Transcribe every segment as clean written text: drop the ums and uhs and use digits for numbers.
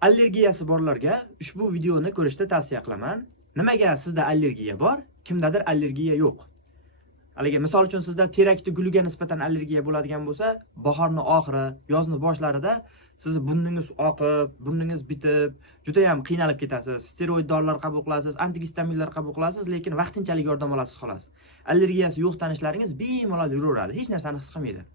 Allergiyasi borlarga ushbu videoni ko'rishni tavsiya qilaman. Nimaga sizda allergiya bor, kimdadir allergiya yo'q. Haligi misol uchun sizda terakli guliga nisbatan allergiya bo'ladigan bo'lsa, bahorning oxiri, yozning boshlarida siz burningiz oqib, burningiz bitib, juda ham qiynalib ketasiz. Steroid dorilar qabul qilasiz, antigistaminlar qabul qilasiz, lekin vaqtinchalik yordam olasiz xolos. Allergiyasi yo'q tanishlaringiz bemalol yuraveradi, hech narsani his qilmaydi.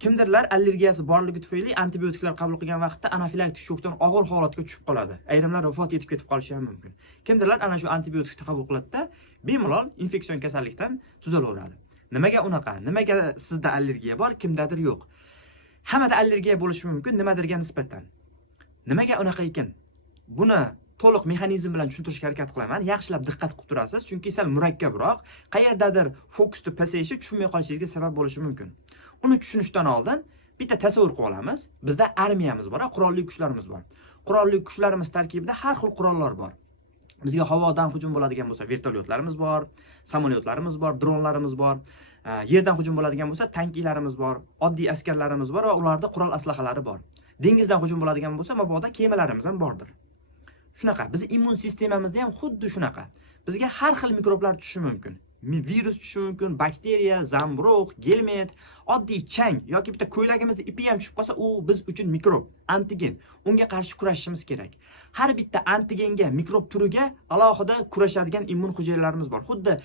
Kimdirlar allergiyasi borligi tufayli antibiotiklar qabul qilgan vaqtda anafilaktik shokdan og'ir holatga tushib qoladi. Ayrimlar vafot etib ketib qolishi ham mumkin. Kimdirlar ana shu antibiotikni qabul qiladida, bemalol infeksion kasallikdan tuzalaveradi. Nimaga unaqa? Nimaga sizda allergiya bor, kimdadir yo'q? Hammada allergiya bo'lishi mumkin nimadirga nisbatan. Nimaga unaqa ekan? Buni to'liq mexanizm bilan tushuntirishga harakat qilaman. Yaxshilab diqqat qilib turasiz, chunki sal murakkabroq, qayerdadir fokusni pasayishi tushunmay qolishingizga sabab bo'lishi mumkin. Uni tushunishdan oldin bitta tasavvur qilib olamiz. Bizda armiyamiz bor, qurolli kuchlarimiz bor. Qurolli kuchlarimiz tarkibida har xil qurollar bor. Bizga havodan hujum bo'ladigan bo'lsa, vertolyotlarimiz bor, samolyotlarimiz bor, dronlarimiz bor. Yerdan hujum bo'ladigan bo'lsa, tanklarimiz bor, oddiy askarlarimiz bor va ularda qurol aslahalari bor. Dengizdan hujum bo'ladigan bo'lsa, mabodo kemalarimiz ham bordir. Shunaqa, biz immun sistemamizda ham xuddi shunaqa. Bizga har xil mikroblar tushishi mumkin. Virus tushishi mumkin, bakteriya, zamburug', gelmet, oddiy chang yoki bitta ko'ylagimizda ipi ham tushib qolsa, u biz uchun mikrob, antigen. Unga qarshi kurashishimiz kerak. Har bitta antigenga, mikrob turiga alohida kurashadigan immun hujayralarimiz bor. Xuddi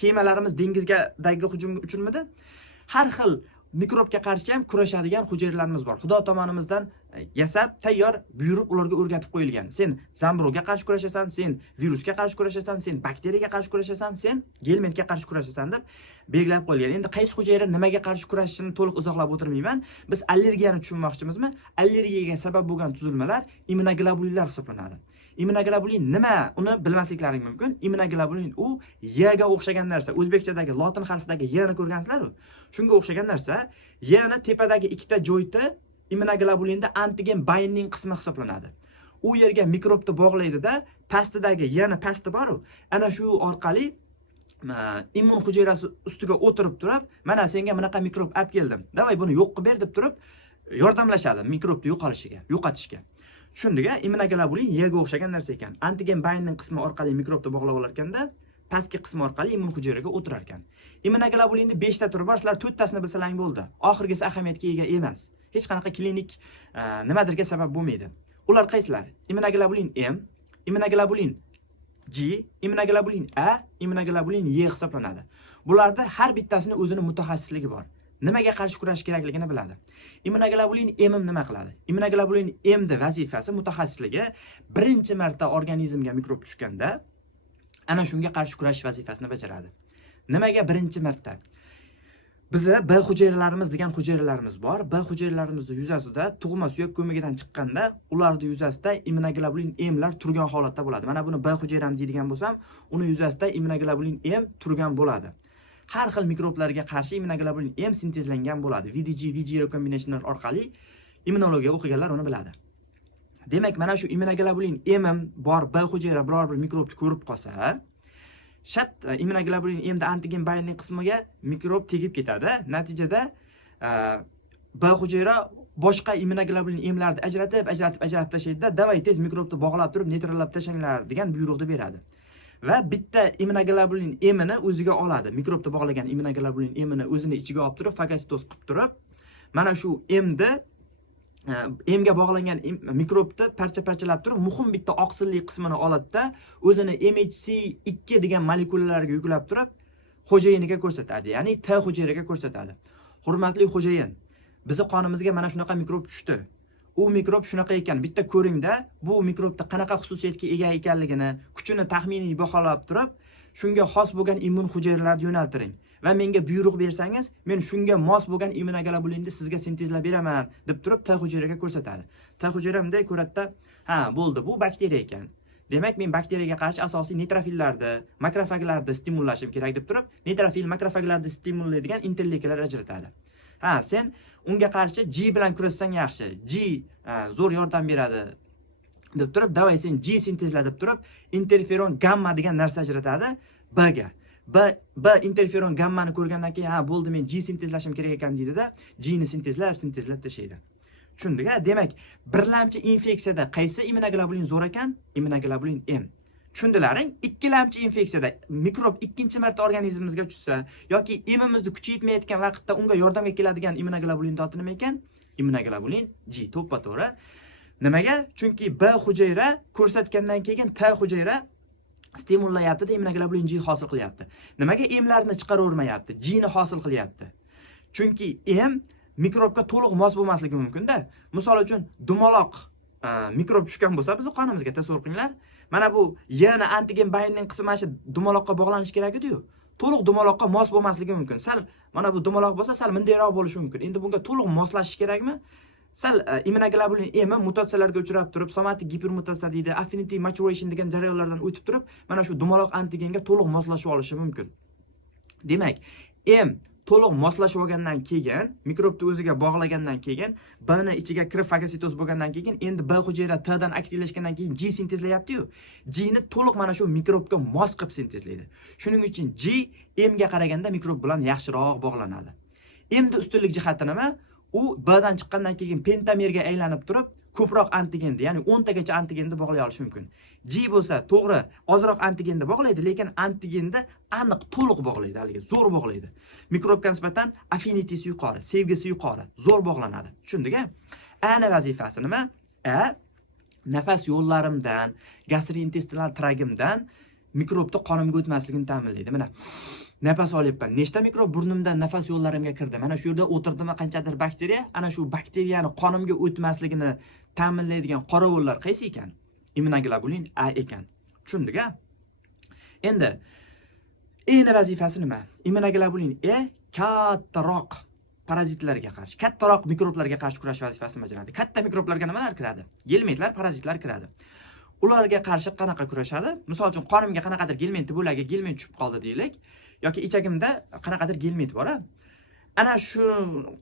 kemalarimiz dengizdagi hujum uchunmidi? Har xil mikrobga qarshi ham kurashadigan hujayralarimiz bor. Xudo tomonimizdan yasab, tayyor buyruq ularga o'rgatib qo'yilgan. Sen zamburug'ga qarshi kurashasan, sen virusga qarshi kurashasan, sen bakteriyaga qarshi kurashasan, sen gelmentga qarshi kurashasan deb belgilab qo'yilgan. Endi qaysi hujayra nimaga qarshi kurashishini to'liq izohlab o'tirmayman. Biz allergiyani tushunmoqchimizmi? Allergiyaga sabab bo'lgan tuzilmalar immunoglobulinlar hisoblanadi. Immunoglobulin nima? Uni bilmasliklaring mumkin. Immunoglobulin u Y ga o'xshagan narsa. O'zbekchadagi lotin harfidagi Y ni ko'rgansizlar-ku. Shunga o'xshagan narsa. Y ni tepadagi ikkita jo'yti immunoglobulinda antigen binding qismi hisoblanadi. U yerga mikrobni bog'laydi-da, pastidagi Y ni pasti bor-ku. Ana shu orqali immun hujayrasi ustiga o'tirib turib, mana senga bunaqa mikrob olib keldim. Davay buni yo'q qilib ber deb turib, yordamlashadi mikrobni yo'qotishga. Tushundiga, immunoglobulin Y ga o'xshagan narsa ekan. Antigen binding qismi orqali mikrobni bog'lab olar ekanda, pastki qismi orqali immun hujayraga o'tirar ekan. Immunoglobulinning 5 ta turi bor, sizlar 4 tasini bilsalaring bo'ldi. Oxirgisi ahamiyatga ega emas. Hech qanaqa klinik nimadirga sabab bo'lmaydi. Ular qaysilar? Immunoglobulin M, immunoglobulin G, immunoglobulin A, immunoglobulin Y hisoblanadi. Bularda har bittasini o'zining mutaxassisligi bor. Nimaga qarshi kurashish kerakligini biladi. Immunoglobulin M nima qiladi? Immunoglobulin M da vazifasi, mutaxassisligi birinchi marta organizmga mikrob tushganda ana shunga qarshi kurashish vazifasini bajaradi. Nimaga birinchi marta? Bizda B hujayralarimiz degan hujayralarimiz bor. B hujayralarimizni yuzasida tug'ma suyak ko'magidan chiqqanda, ularning yuzasida immunoglobulin M lar turgan holatda bo'ladi. Mana buni B hujayram deydigan bo'lsam, uni yuzasida immunoglobulin M turgan bo'ladi. Har xil mikroblarga qarshi immunoglobulin M sintezlangan bo'ladi. VDG, VG recombinationlar orqali immunologiya o'qiganlar uni biladi. Demak, mana shu immunoglobulin M bor B hujayra biror bir mikrobni ko'rib qolsa, immunoglobulin M da antigen binding qismiga mikrob tegib ketadi. Natijada B hujayra boshqa immunoglobulin M larni ajratib tashlaydi-da, davay tez mikrobni bog'lab turib neytrallab tashanglar degan buyruqni beradi. Va bitta immunoglobulin M ni o'ziga oladi. Mikrobni bog'lagan immunoglobulin M ni o'zini ichiga olib turib, fagositoz qilib turib, mana shu M ga bog'langan mikrobni parcha-parchalab turib, muhim bitta oqsilli qismini oladi-da, o'zini MHC2 degan molekulalarga yuklab turib, xo'jayiniga ko'rsatadi, ya'ni T hujayraga ko'rsatadi. Hurmatli xo'jayin, bizning qonimizga mana shunaqa mikrob tushdi. U mikrob shunaqa ekan, bitta ko'ringda, bu mikrobda qanaqa xususiyatga ega ekanligini, kuchini taxminiy baholab turib, shunga xos bo'lgan immun hujayralarni yo'naltiring. Va menga buyruq bersangiz, men shunga mos bo'lgan immunoglobulinni sizga sintezlab beraman deb turib T hujayraga ko'rsatadi. T hujayra bunday ko'ratda, ha, bo'ldi, bu bakteriya ekan. Demak, men bakteriyaga qarshi asosiy neytrofillarni, makrofaglarni stimullashim kerak deb turib, neytrofil, makrofaglarni stimullaydigan interleykalar ajratadi. Ha, sen unga qarshi G bilan kurashsang yaxshi. G zo'r yordam beradi deb turib, davay sen G sintezla deb turib, interferon gamma degan narsa ajratadi B ga. B interferon gammani ko'rgandan keyin, ha, bo'ldi, men G sintezlashim kerak ekan deydi-da, G ni sintezlab tashlaydi. Tushundik-a? Demak, birlamchi infeksiyada qaysi immunoglobulin zo'r ekan? Immunoglobulin M. Tushundilaring? Ikkilamchi infeksiyada mikrob ikkinchi marta organizmimizga tushsa yoki immunimizni kuchi yetmayotgan vaqtda unga yordamga keladigan immunoglobulin doti nima ekan? Immunoglobulin G. To'ppa-to'g'ri. Nimaga? Chunki B hujayra ko'rsatgandan keyin T hujayra stimullayapti-da, immunoglobulin G hosil qilyapti. Nimaga M'larni chiqaravermayapti? G ni hosil qilyapti. Chunki M mikrobga to'liq mos bo'lmasligi mumkin-da. Misol uchun dumaloq mikrob tushgan bo'lsa, biz qonimizga tasavvur qilinglar. Mana bu yana antigen binding qismi mana shu dumaloqqa bog'lanish kerak edi-yu. To'liq dumaloqqa mos bo'lmasligi mumkin. Sal mana bu dumaloq bo'lsa, sal mundayroq bo'lishi mumkin. Endi bunga to'liq moslashish kerakmi? Sal immunoglobulin M mutatsiyalarga uchrab turib, somatik gipermutatsiya deydi, affinity maturation degan jarayonlardan o'tib turib, mana shu dumaloq antigenga to'liq moslashib olishi mumkin. Demak, M to'liq moslashib olgandan keyin, mikrobni o'ziga bog'lagandan keyin, B ni ichiga kirib fagositoz bo'lgandan keyin, endi B hujayra T dan aktivlashgandan keyin G sintezlayapti-yu. G ni to'liq mana shu mikrobga mos qilib sintezlaydi. Shuning uchun G M ga qaraganda mikrob bilan yaxshiroq bog'lanadi. M da ustunlik jihati nima? U B dan chiqqandan keyin pentamerga aylanib turib, ko'proq antigenni, ya'ni 10 tagacha antigenni bog'lay olishi mumkin. G bo'lsa, to'g'ri, ozroq antigenni bog'laydi, lekin antigenni aniq to'liq bog'laydi, haligi zo'r bog'laydi. Mikrobga nisbatan affinitisi yuqori, sevgisi yuqori, zo'r bog'lanadi. Tushundik-a? A ni vazifasi nima? A nafas yo'llarimdan, gastrointestinal tragimdan mikrobni qonimga o'tmasligini ta'minlaydi. Mana nafas olyapman. Nechta mikrob burnimdan nafas yo'llarimga kirdi. Mana shu yerda o'tirdimi qanchadir bakteriya, ana shu bakteriyani qonimga o'tmasligini ta'minlaydigan qorovullar qaysi ekan? Immunoglobulin A ekan. Tushundik-a? Endi ni vazifasi nima? Immunoglobulin E kattaroq parazitlarga qarshi, kattaroq mikroblarga qarshi kurashish vazifasini bajaradi. Katta mikroblarga nimalar kiradi? Gelmentlar, parazitlar kiradi. Ularga qarshi qanaqa kurashadi? Misol uchun qonimga qanaqadir gelmenti bo'lagi gelment tushib qoldi deylik, yoki ichagimda qanaqadir gelment bor. Ana shu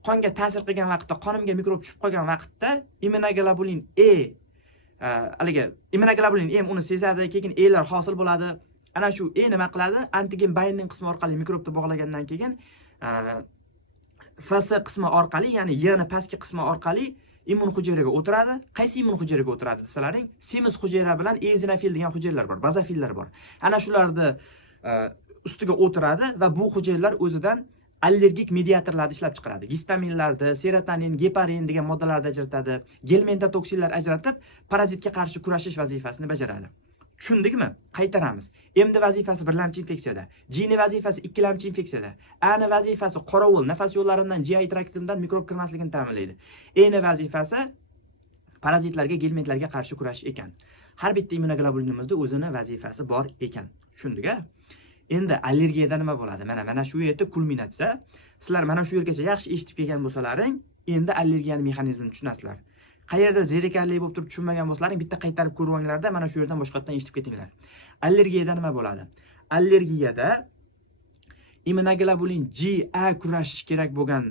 qonga ta'sir qilgan vaqtda, qonimga mikrob tushib qolgan vaqtda immunoglobulin E haligi immunoglobulin M uni sezadi, keyin E'lar hosil bo'ladi. Ana shu E nima qiladi? Antigen binding qismi orqali mikrobni bog'lagandan keyin FS qismi orqali, ya'ni Y ni pastki qismi orqali immun hujayraga o'tiradi. Qaysi immun hujayraga o'tiradi desalaring, semiz hujayra bilan eozinofil degan hujayralar bor, bazofillar bor. Ana shularni ustiga o'tiradi va bu hujayralar o'zidan allergik mediatorlarni ishlab chiqaradi. Gistaminlarni, serotonin, geparin degan moddalarni ajratadi. Gelmentotoksinlar ajratib, parazitga qarshi kurashish vazifasini bajaradi. Tushundikmi? Qaytaramiz. M ni vazifasi birlamchi infeksiyada, G ni vazifasi ikkilamchi infeksiyada, A ni vazifasi qorovul, nafas yo'llarimdan, GI traktimdan mikrob kirmasligini ta'minlaydi. E ni vazifasi parazitlarga, gelmentlarga qarshi kurashish ekan. Har bitta immunoglobulinimizda o'zini vazifasi bor ekan. Tushundik-a? Endi allergiyada nima bo'ladi? Mana shu yerda kulminatsiya. Sizlar mana shu yergacha yaxshi eshitib kelgan bo'lsalaring, endi allergiyaning mexanizmini tushunasizlar. Qayerda zerikarli bo'lib turib tushunmagan bo'lsalaring, bitta qaytarib ko'rib olinglarda, mana shu yerdan boshqatdan eshitib ketinglar. Allergiyada nima bo'ladi? Allergiyada immunoglobulin G A kurashish kerak bo'lgan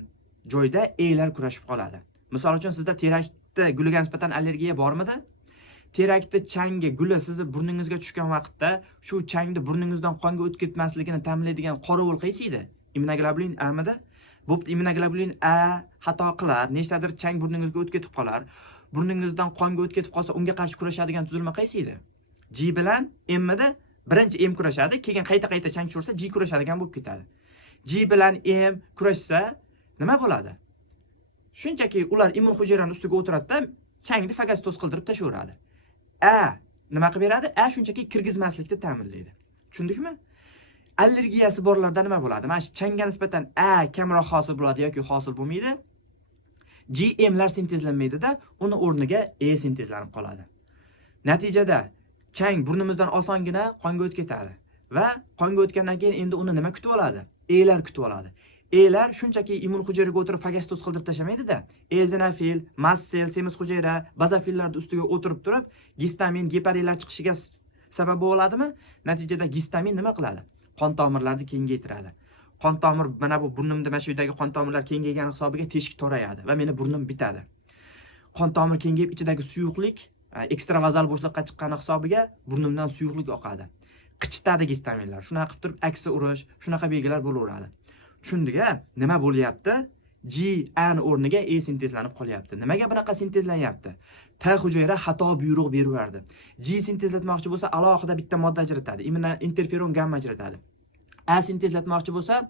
joyda E'lar kurashib qoladi. Misol uchun sizda terakda guliga nisbatan allergiya bormidi? Terakda changi, guli sizni burningizga tushgan vaqtda shu changni burningizdan qonga o'tib ketmasligini ta'minlaydigan qorovul qaysi edi? Immunoglobulin A midi? Bo'pti, immunoglobulin A xato qilar, nechtadir chang burningizga o'tib ketib qolar. Burningizdan qonga o'tib ketib qolsa, unga qarshi kurashadigan tuzilma qaysi edi? G bilan M midi? Birinchi M kurashadi, keyin qayta chang tushirsa G kurashadigan bo'lib ketadi. G bilan M kurashsa nima bo'ladi? Shunchaki ular immun hujayrani ustiga o'tiradi-da, changni fagositoz qildirib tashaveradi. A nima qilib beradi? A shunchaki kirgizmaslikni ta'minlaydi. Tushundikmi? Allergiyasi borlarda nima bo'ladi? Mana shu changga nisbatan A kamroq hosil bo'ladi yoki hosil bo'lmaydi. G M'lar sintezlanmaydi-da, uni o'rniga E sintezlanib qoladi. Natijada chang burnimizdan osongina qonga o'tib ketadi va qonga o'tgandan keyin endi uni nima kutib oladi? E'lar kutib oladi. E'lar shunchaki immun hujayraga o'tirib fagositoz qildirib tashamaydi-da. Eozinofil, mast sel, semiz hujayra, bazofillar ustiga o'tirib turib, gistamin, geparinlar chiqishiga sabab bo'ladimi? Natijada gistamin nima qiladi? Qon tomirlarini kengaytiradi. Qon tomir, mana bu burnimda mana shu yerdagi qon tomirlar kengaygani hisobiga teshik torayadi va meni burnim bitadi. Qon tomir kengayib ichidagi suyuqlik ekstravazal bo'shliqqa chiqqani hisobiga burnimdan suyuqlik oqadi. Qichitadi gistaminlar. Shunaqa qilib turib aksi urish, shunaqa belgilar bo'laveradi. Tushundik-a? Nima bo'lyapti? G, A ni o'rniga E sintezlanib qolyapti. Nimaga bunaqa sintezlanyapti? T hujayra xato buyruq beraverdi. G sintezlatmoqchi bo'lsa, alohida bitta modda ajratadi. Interferon gamma ajratadi. A sintezlatmoqchi bo'lsa,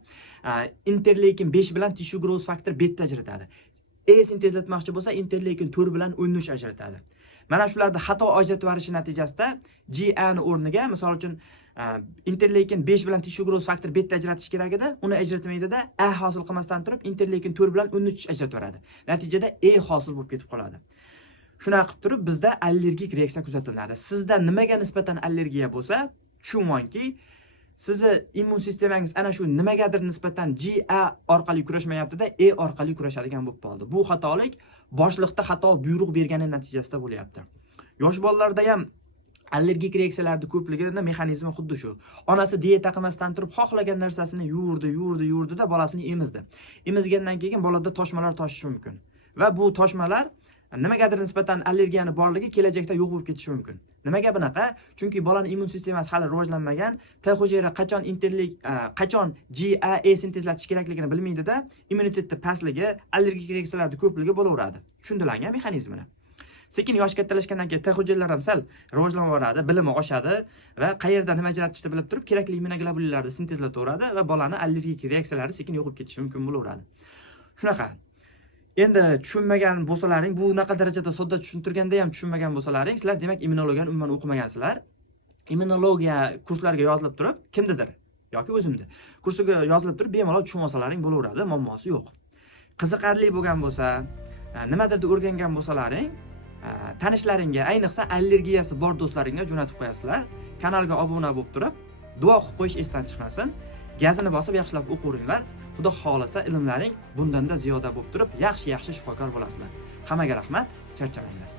interleykin 5 bilan tissue growth factor beta ajratadi. E sintezlatmoqchi bo'lsa, interleykin 4 bilan 13 ajratadi. Mana shularda xato ajratib yuborishi natijasida GA ni o'rniga, misol uchun, interleykin 5 bilan tissue growth factor beta ajratish kerak edi, uni ajratmaydida A hosil qilmasdan turib interleykin 4 bilan 13 ajratib yuboradi. Natijada E hosil bo'lib ketib qoladi. Shunaqa qilib turib bizda allergik reaksiya kuzatiladi. Sizda nimaga nisbatan allergiya bo'lsa, tushunmonki, sizni immun sistemangiz ana shu nimagadir nisbatan GA orqali kurashmayapti-da, E orqali kurashadigan bo'lib qoldi. Bu xatolik boshliqda xato buyruq bergani natijasida bo'lyapti. Yosh bolalarda ham allergik reaksiyalarning ko'pligining mexanizmi xuddi shu. Onasi dieta qilmasdan turib xohlagan narsasini yurdi-da bolasini emizdi. Emizgandan keyin bolada toshmalar toshishi mumkin. Va bu toshmalar nimagadir nisbatan allergiyani borligi kelajakda yo'q bo'lib ketishi mumkin. Nimaga bunaqa? Chunki bolaning immun sistemasi hali rivojlanmagan, T hujayra qachon GAE sintezlatish kerakligini bilmaydi-da, immunitetni pastligi, allergik reaksiyalarning ko'pligi bo'laveradi. Tushundilarmi mexanizmini? Sekin yosh kattalashgandan keyin T hujayralar ham sal rivojlanaveradi, bilimi oshadi va qayerda nima ajratishni bilib turib, kerakli immunoglobulinlarni sintezlataveradi va bolaning allergik reaksiyalari sekin yo'qib ketishi mumkin bo'laveradi. Shunaqa. Endi tushunmagan bo'lsalaring, bu naqa darajada sodda tushuntirganda ham tushunmagan bo'lsalaring, sizlar demak immunologiyani umuman o'qimagansizlar. Immunologiya kurslariga yozilib turib, kimnidir yoki o'zimni kursiga yozilib turib, bemalol tushunib olsalaring bo'laveradi, muammosi yo'q. Qiziqarli bo'lgan bo'lsa, nimadirni o'rgangan bo'lsalaring, tanishlaringga, ayniqsa allergiyasi bor do'stlaringga jo'natib qo'yasizlar. Kanalga obuna bo'lib turib, duo qilib qo'yish esdan chiqmasin. Gazini bosib yaxshilab o'qiringlar. Xudo xolasa ilmlaring bundan-da ziyoda bo'lib turib, yaxshi shifokor bo'lasizlar. Hammaga rahmat, charchamanglar.